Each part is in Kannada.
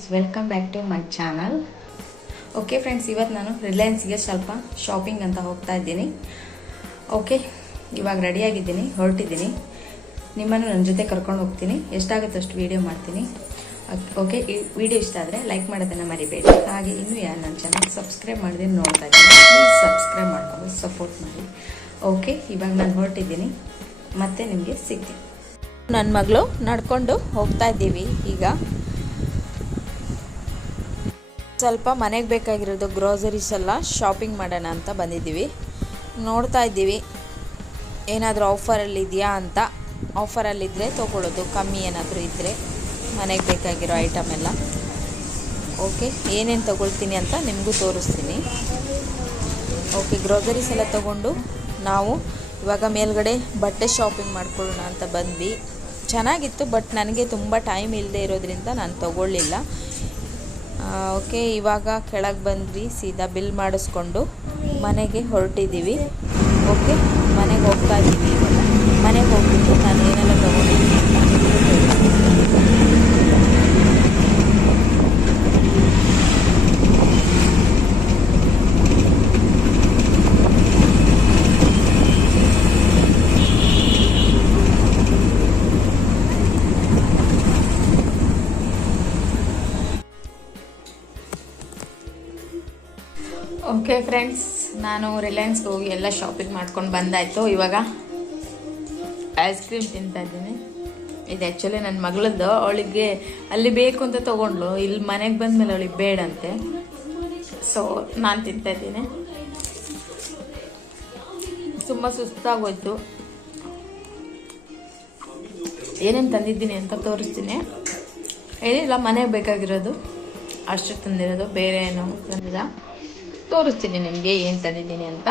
Guys, welcome back to my channel. Okay friends, ಇವತ್ತು ನಾನು ರಿಲಯನ್ಸ್ಗೆ ಸ್ವಲ್ಪ ಶಾಪಿಂಗ್ ಅಂತ ಹೋಗ್ತಾ ಇದ್ದೀನಿ. ಓಕೆ, ಇವಾಗ ರೆಡಿಯಾಗಿದ್ದೀನಿ, ಹೊರಟಿದ್ದೀನಿ. ನಿಮ್ಮನ್ನು ನನ್ನ ಜೊತೆ ಕರ್ಕೊಂಡು ಹೋಗ್ತೀನಿ. ಎಷ್ಟಾಗುತ್ತೆ ಅಷ್ಟು ವೀಡಿಯೋ ಮಾಡ್ತೀನಿ. ಓಕೆ, ಈ ವಿಡಿಯೋ ಇಷ್ಟ ಆದರೆ ಲೈಕ್ ಮಾಡೋದನ್ನು ಮರಿಬೇಡಿ. ಹಾಗೆ ಇನ್ನೂ ಯಾರು ನನ್ನ ಚಾನಲ್ ಸಬ್ಸ್ಕ್ರೈಬ್ ಮಾಡಿದ್ರೆ ನೋಡ್ತಾ ಇದ್ದೀನಿ, ಪ್ಲೀಸ್ ಸಬ್ಸ್ಕ್ರೈಬ್ ಮಾಡ್ಕೊಂಡು ಸಪೋರ್ಟ್ ಮಾಡಿ. ಓಕೆ, ಇವಾಗ ನಾನು ಹೊರಟಿದ್ದೀನಿ, ಮತ್ತೆ ನಿಮಗೆ ಸಿಗ್ತೀನಿ. ನನ್ನ ಮಗಳು ನಡ್ಕೊಂಡು ಹೋಗ್ತಾ ಇದ್ದೀವಿ. ಈಗ ಸ್ವಲ್ಪ ಮನೆಗೆ ಬೇಕಾಗಿರೋದು ಗ್ರೋಸರೀಸ್ ಎಲ್ಲ ಶಾಪಿಂಗ್ ಮಾಡೋಣ ಅಂತ ಬಂದಿದ್ದೀವಿ. ನೋಡ್ತಾ ಇದ್ದೀವಿ ಏನಾದರೂ ಆಫರಲ್ಲಿ ಇದೆಯಾ ಅಂತ. ಆಫರಲ್ಲಿದ್ದರೆ ತೊಗೊಳ್ಳೋದು, ಕಮ್ಮಿ ಏನಾದರೂ ಇದ್ದರೆ ಮನೆಗೆ ಬೇಕಾಗಿರೋ ಐಟಮ್ ಎಲ್ಲ. ಓಕೆ, ಏನೇನು ತೊಗೊಳ್ತೀನಿ ಅಂತ ನಿಮಗೂ ತೋರಿಸ್ತೀನಿ. ಓಕೆ, ಗ್ರೋಸರೀಸ್ ಎಲ್ಲ ತೊಗೊಂಡು ನಾವು ಇವಾಗ ಮೇಲ್ಗಡೆ ಬಟ್ಟೆ ಶಾಪಿಂಗ್ ಮಾಡ್ಕೊಳ್ಳೋಣ ಅಂತ ಬಂದ್ವಿ. ಚೆನ್ನಾಗಿತ್ತು, ಬಟ್ ನನಗೆ ತುಂಬ ಟೈಮ್ ಇಲ್ಲದೆ ಇರೋದ್ರಿಂದ ನಾನು ತೊಗೊಳ್ಳಿಲ್ಲ. ಓಕೆ, ಇವಾಗ ಕೆಳಗೆ ಬಂದ್ವಿ, ಸೀದಾ ಬಿಲ್ ಮಾಡಿಸ್ಕೊಂಡು ಮನೆಗೆ ಹೊರಟಿದ್ದೀವಿ. ಓಕೆ, ಮನೆಗೆ ಹೋಗ್ತಾ ಇದ್ದೀವಿ. ಇವಾಗ ಮನೆಗೆ ಹೋಗ್ಬಿಟ್ಟು ನಾನು ಏನೆಲ್ಲ ತೊಗೊಂಡಿದ್ದೀನಿ ಓಕೆ ಫ್ರೆಂಡ್ಸ್, ನಾನು ರಿಲಯನ್ಸ್ಗೆ ಹೋಗಿ ಎಲ್ಲ ಶಾಪಿಂಗ್ ಮಾಡ್ಕೊಂಡು ಬಂದಾಯಿತು. ಇವಾಗ ಐಸ್ ಕ್ರೀಮ್ ತಿಂತಾ ಇದ್ದೀನಿ. ಇದು ಆ್ಯಕ್ಚುಲಿ ನನ್ನ ಮಗಳದ್ದು. ಅವಳಿಗೆ ಅಲ್ಲಿ ಬೇಕು ಅಂತ ತೊಗೊಂಡ್ಲು, ಇಲ್ಲಿ ಮನೆಗೆ ಬಂದಮೇಲೆ ಅವಳಿಗೆ ಬೇಡಂತೆ. ಸೊ ನಾನು ತಿಂತಾ ಇದ್ದೀನಿ. ತುಂಬ ಸುಸ್ತಾಗೋಯ್ತು. ಏನೇನು ತಂದಿದ್ದೀನಿ ಅಂತ ತೋರಿಸ್ತೀನಿ. ಏನಿಲ್ಲ, ಮನೆಗೆ ಬೇಕಾಗಿರೋದು ಅಷ್ಟು ತಂದಿರೋದು, ಬೇರೆ ಏನು ತಂದಿಲ್ಲ. ತೋರಿಸ್ತೀನಿ ನಿಮಗೆ ಏನು ತಂದಿದ್ದೀನಿ ಅಂತ.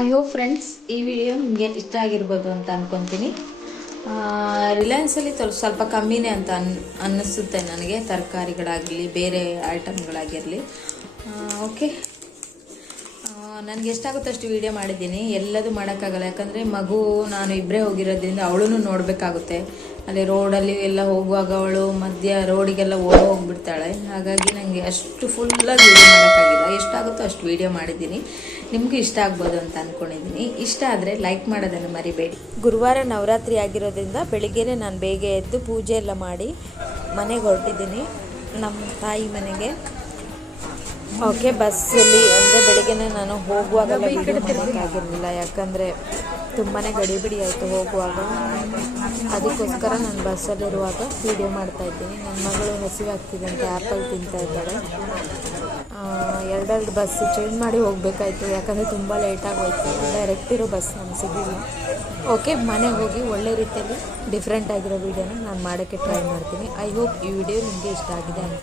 ಐ ಹೋಪ್ ಫ್ರೆಂಡ್ಸ್ ಈ ವಿಡಿಯೋ ನಿಮಗೆ ಇಷ್ಟ ಆಗಿರ್ಬೋದು ಅಂತ ಅಂದ್ಕೊತೀನಿ. ರಿಲಯನ್ಸಲ್ಲಿ ಸ್ವಲ್ಪ ಕಮ್ಮಿನೇ ಅಂತ ಅನ್ನಿಸುತ್ತೆ ನನಗೆ, ತರಕಾರಿಗಳಾಗಲಿ ಬೇರೆ ಐಟಮ್ಗಳಾಗಿರಲಿ. ಓಕೆ, ನನಗೆ ಎಷ್ಟಾಗುತ್ತೋ ಅಷ್ಟು ವೀಡಿಯೋ ಮಾಡಿದ್ದೀನಿ. ಎಲ್ಲದೂ ಮಾಡೋಕ್ಕಾಗಲ್ಲ, ಯಾಕಂದರೆ ಮಗು ನಾನು ಇಬ್ಬರೇ ಹೋಗಿರೋದ್ರಿಂದ ಅವಳೂ ನೋಡಬೇಕಾಗುತ್ತೆ. ಅಲ್ಲಿ ರೋಡಲ್ಲಿ ಎಲ್ಲ ಹೋಗುವಾಗ ಅವಳು ಮಧ್ಯ ರೋಡಿಗೆಲ್ಲ ಹೋಗ್ಬಿಡ್ತಾಳೆ. ಹಾಗಾಗಿ ನನಗೆ ಅಷ್ಟು ಫುಲ್ಲಾಗಿ ವೀಡಿಯೋ ಮಾಡೋಕ್ಕಾಗಿಲ್ಲ. ಎಷ್ಟಾಗುತ್ತೋ ಅಷ್ಟು ವೀಡಿಯೋ ಮಾಡಿದ್ದೀನಿ. ನಿಮಗೂ ಇಷ್ಟ ಆಗ್ಬೋದು ಅಂತ ಅಂದ್ಕೊಂಡಿದ್ದೀನಿ. ಇಷ್ಟ ಆದರೆ ಲೈಕ್ ಮಾಡೋದನ್ನು ಮರಿಬೇಡಿ. ಗುರುವಾರ ನವರಾತ್ರಿ ಆಗಿರೋದ್ರಿಂದ ಬೆಳಿಗ್ಗೆನೇ ನಾನು ಬೇಗ ಎದ್ದು ಪೂಜೆ ಎಲ್ಲ ಮಾಡಿ ಮನೆಗೆ ಹೊರಟಿದ್ದೀನಿ, ನಮ್ಮ ತಾಯಿ ಮನೆಗೆ. ಓಕೆ, ಬಸ್ಸಲ್ಲಿ ಅಂದರೆ ಬೆಳಿಗ್ಗೆನೇ ನಾನು ಹೋಗುವಾಗೆಲ್ಲ ವೀಡಿಯೋ ಮಾಡೋಕ್ಕಾಗಿರಲಿಲ್ಲ, ಯಾಕಂದರೆ ತುಂಬಾ ಗಡಿಬಿಡಿ ಆಯಿತು ಹೋಗುವಾಗ. ಅದಕ್ಕೋಸ್ಕರ ನಾನು ಬಸ್ಸಲ್ಲಿರುವಾಗ ವೀಡಿಯೋ ಮಾಡ್ತಾಯಿದ್ದೀನಿ. ನನ್ನ ಮಗಳು ಹಸಿವಾಗ್ತಿದೆ ಅಂತ ಆ್ಯಪಲ್ ತಿಂತಾ ಇದ್ದಾಳೆ. ಎರಡೆರಡು ಬಸ್ ಚೇಂಜ್ ಮಾಡಿ ಹೋಗಬೇಕಾಯ್ತು, ಯಾಕಂದರೆ ತುಂಬ ಲೇಟಾಗೋಯ್ತು. ಡೈರೆಕ್ಟ್ ಇರೋ ಬಸ್ ನಮ್ಗೆ ಸಿಗಲಿಲ್ಲ. ಓಕೆ, ಮನೆಗೆ ಹೋಗಿ ಒಳ್ಳೆ ರೀತಿಯಲ್ಲಿ ಡಿಫ್ರೆಂಟ್ ಆಗಿರೋ ವೀಡಿಯೋನ ನಾನು ಮಾಡೋಕ್ಕೆ ಟ್ರೈ ಮಾಡ್ತೀನಿ. ಐ ಹೋಪ್ ಈ ವಿಡಿಯೋ ನಿಮಗೆ ಇಷ್ಟ ಆಗಿದೆ ಅಂತ